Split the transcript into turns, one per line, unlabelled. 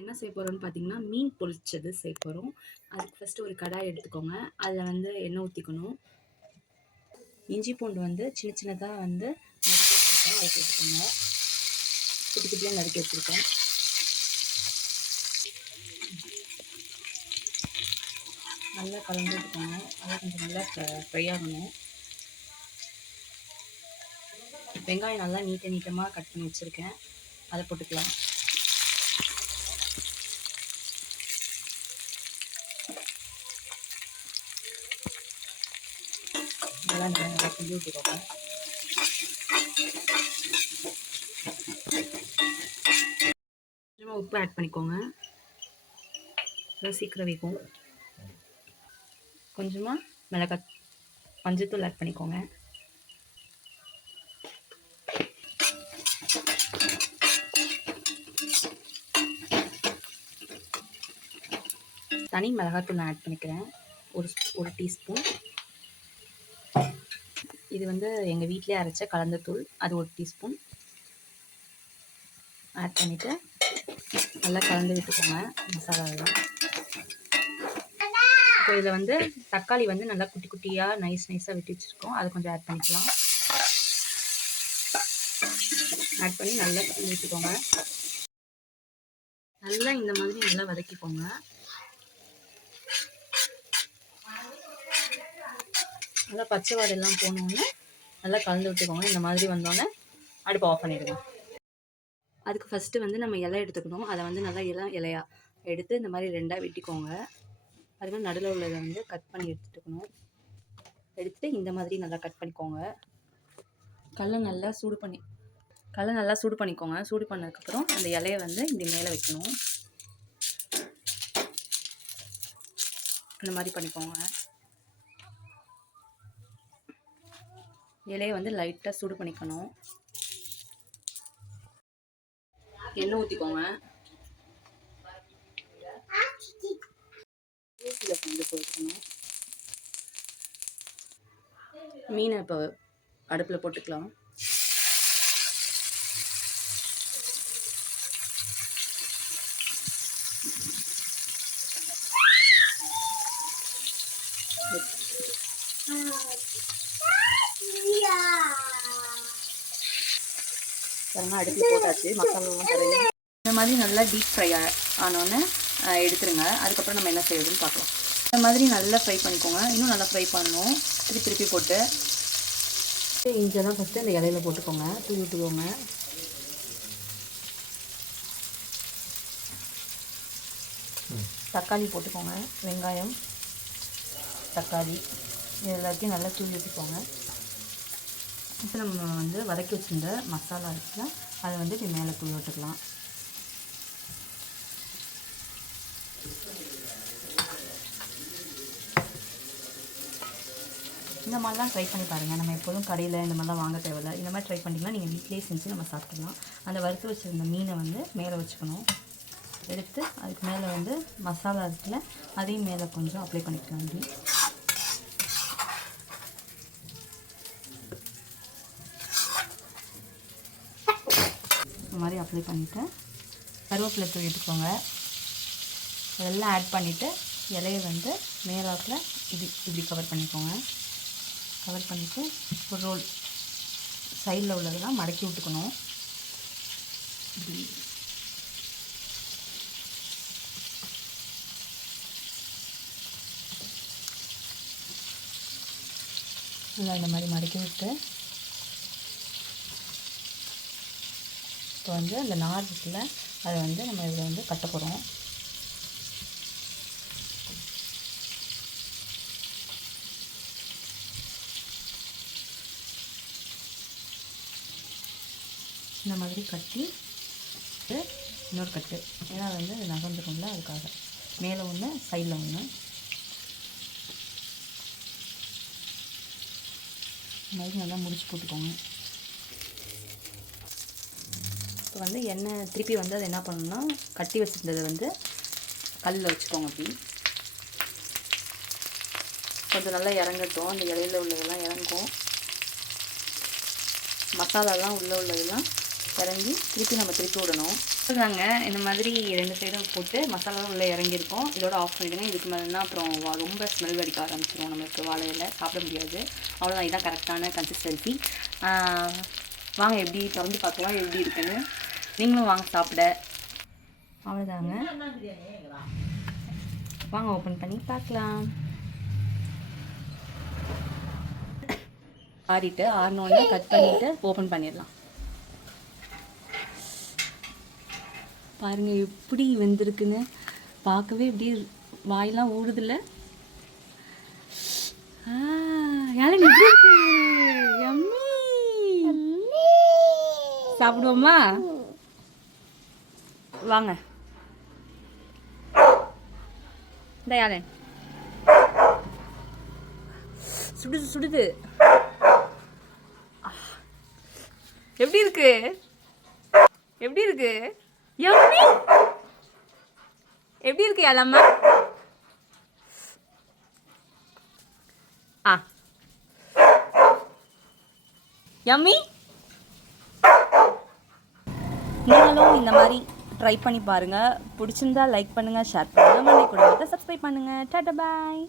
என்ன செய்ய போகிறோம்னு பார்த்தீங்கன்னா மீன் பொரிச்சது செய்ய போகிறோம் அதுக்கு ஃபஸ்ட்டு ஒரு கடாய் எடுத்துக்கோங்க. அதில் வந்து எண்ணெய் ஊற்றிக்கணும் இஞ்சி பூண்டு வந்து சின்ன சின்னதாக வந்து நறுக்கி வச்சுருக்கேன். நறுக்கி வச்சுக்கோங்க. குட்டி குட்டியாக நறுக்கி வச்சுருக்கேன். நல்லா கலந்து விட்டுக்கோங்க நல்லா கொஞ்சம் நல்லா ஃப்ரை ஆகணும். வெங்காயம் நல்லா நீட்ட நீட்டமாக கட் பண்ணி வச்சுருக்கேன். அதை போட்டுக்கலாம். நல்லா நல்லா செஞ்சு விட்டுக்கோங்க கொஞ்சமாக உப்பு ஆட் பண்ணிக்கோங்க. சீக்கிரம் வைக்கும் கொஞ்சமாக மிளகாய் மஞ்சத்தூள் ஆட் பண்ணிக்கோங்க. தனி மிளகாத்தூள் நான் ஆட் பண்ணிக்கிறேன். ஒரு ஒரு டீஸ்பூன் இது வந்து எங்கள் வீட்டிலே அரைச்ச கலந்த தூள் அது ஒரு டீஸ்பூன். ஆட் பண்ணிவிட்டு நல்லா கலந்து விட்டுக்கோங்க மசாலாவெல்லாம். இப்போ இதில் வந்து தக்காளி வந்து நல்லா குட்டி குட்டியாக நைஸ் நைஸாக வெட்டி வச்சுருக்கோம். அதை கொஞ்சம் ஆட் பண்ணிக்கலாம். ஆட் பண்ணி நல்லா கலந்து விட்டுக்கோங்க. நல்லா இந்த மாதிரி நல்லா வதக்கிக்கோங்க. நல்லா பச்சை வாடெல்லாம் போனோடனே நல்லா கலந்து விட்டுக்கோங்க. இந்த மாதிரி வந்தோடனே அடுப்பு ஆஃப் பண்ணிடுங்க. அதுக்கு ஃபஸ்ட்டு வந்து நம்ம இலை எடுத்துக்கணும். அதை வந்து நல்லா இலை இலையாக எடுத்து இந்த மாதிரி ரெண்டாக வெட்டிக்கோங்க. அதுக்கு நடுவில் உள்ளதை வந்து கட் பண்ணி எடுத்துக்கணும் எடுத்துகிட்டு இந்த மாதிரி நல்லா கட் பண்ணிக்கோங்க. கல்லை நல்லா சூடு பண்ணி கல்லை நல்லா சூடு பண்ணிக்கோங்க. சூடு பண்ணதுக்கப்புறம் அந்த இலையை வந்து இப்படி மேலே வைக்கணும். அந்த மாதிரி பண்ணிக்கோங்க. இலையை வந்து லைட்டாக சூடு பண்ணிக்கணும். எண்ணெய் ஊற்றிக்கோங்க போய்க்கணும் மீனை இப்போ அடுப்பில் போட்டுக்கலாம். பாருங்க அடுப்பில் போட்டாச்சு மசாலாலாம் தடவி. இந்த மாதிரி நல்லா டீப் ஃப்ரை ஆனோடனே எடுத்துருங்க. அதுக்கப்புறம் நம்ம என்ன செய்யறதுன்னு பார்க்கலாம். இந்த மாதிரி நல்லா ஃப்ரை பண்ணிக்கோங்க. இன்னும் நல்லா ஃப்ரை பண்ணணும். திருப்பி திருப்பி போட்டு. இஞ்செல்லாம் ஃபஸ்ட்டு அந்த இலையில போட்டுக்கோங்க. தூவி விட்டுக்கோங்க தக்காளி போட்டுக்கோங்க. வெங்காயம் தக்காளி இது எல்லாத்தையும் நல்லா தூவி விட்டுக்கோங்க இப்போ நம்ம வந்து வதக்கி வச்சுருந்த மசாலா இருக்குல்ல அதை வந்து இப்போ மேலே தூவி விட்டுக்கலாம். இந்த மாதிரிலாம் ட்ரை பண்ணி பாருங்கள் நம்ம எப்போதும் கடையில் இந்த மாதிரிலாம் வாங்க தேவையில்ல. இந்த மாதிரி ட்ரை பண்ணிங்கன்னா நீங்கள் வீட்லேயே செஞ்சு நம்ம சாப்பிட்லாம் அந்த வறுத்து வச்சுருந்த மீனை வந்து மேலே வச்சுக்கணும். எடுத்து அதுக்கு மேலே வந்து மசாலா இருக்குல்ல அதையும் மேலே கொஞ்சம் அப்ளை பண்ணிக்கலாம் அப்படி இந்த மாதிரி அப்ளை பண்ணிவிட்டு கருவேப்பிலை தூவி எடுத்துக்கோங்க. இதெல்லாம் ஆட் பண்ணிவிட்டு இலையை வந்து மேலாப்பில் இது இப்படி கவர் பண்ணிக்கோங்க. கவர் பண்ணிவிட்டு ஒரு ரோல் சைடில் உள்ளதெல்லாம் மடக்கி விட்டுக்கணும். இப்படி. நல்லா இந்த மாதிரி மடக்கி விட்டு இப்போ வந்து அந்த நார் இருக்குல்ல அதை வந்து நம்ம இதில் வந்து கட்ட போகிறோம். இந்த மாதிரி கட்டி இன்னொரு கட்டு. ஏன்னா வந்து அது நகர்ந்துரும்ல அதுக்காக. மேலே ஒன்று சைடில் ஒன்று இந்த மாதிரி நல்லா முடிச்சு போட்டுக்கோங்க. இப்போ வந்து எண்ணெய் திருப்பி வந்து அதை என்ன பண்ணணும்னா கட்டி வச்சுருந்ததை வந்து கல்லில் வச்சுக்கோங்க அப்படி. கொஞ்சம் நல்லா இறங்கட்டும். அந்த இலையில உள்ளதெல்லாம் இறங்கும். மசாலாலாம் உள்ளே உள்ளதெல்லாம் இறங்கி திருப்பி நம்ம திருப்பி விடணும். அதுதாங்க இந்த மாதிரி ரெண்டு சைடும் போட்டு மசாலாலாம் உள்ளே இறங்கியிருக்கோம். இதோட ஆஃப் பண்ணிவிடுங்க இதுக்கு மேலேனா அப்புறம் வா- ரொம்ப ஸ்மெல் வடிக்க ஆரம்பிச்சிடும் நம்மளுக்கு வாழையில சாப்பிட முடியாது. அவ்வளோதான் இதான் கரெக்டான கன்சிஸ்டன்சி வாங்க எப்படி திறந்து பார்க்கலாம் எப்படி இருக்குன்னு. நீங்களும் வாங்க சாப்பிட. அவ்வளோதாங்க வாங்க ஓப்பன் பண்ணி பார்க்கலாம். ஆறிட்டு ஆறினோடனே கட் பண்ணிவிட்டு ஓப்பன் பண்ணிடலாம். பாருங்க எப்படி வெந்திருக்குன்னு. பார்க்கவே இப்படி வாயெல்லாம் ஊறுதுல்ல. ஆ, யாழினி எப்படி இருக்கு Yummy. சாப்பிடுவோமா? வாங்க. இந்த சுடுது சுடுது. எப்படி இருக்கு? எப்படி இருக்கு? யம்மி எப்படி இருக்கு யாழம்மா ஆ. யம்மி நீங்களும் இந்த மாதிரி ட்ரை பண்ணி பாருங்கள் பிடிச்சிருந்தா லைக் பண்ணுங்கள் ஷேர் பண்ணுங்கள் மனை குடும்பத்தை சப்ஸ்கிரைப் பண்ணுங்கள் டாட்டா பாய்